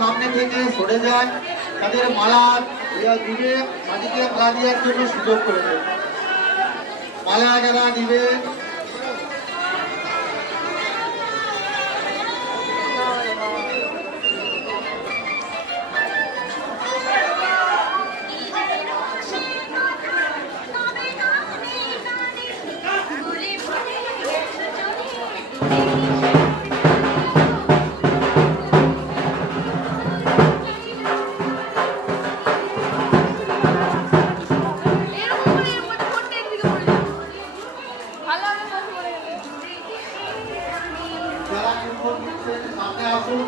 সামনে থেকে সরে যায়, তাদের মালা দিবে, মাটিকে মালা দেওয়ার জন্য সুযোগ করে দেবে। মালা যারা দিবে সামনে আসুন।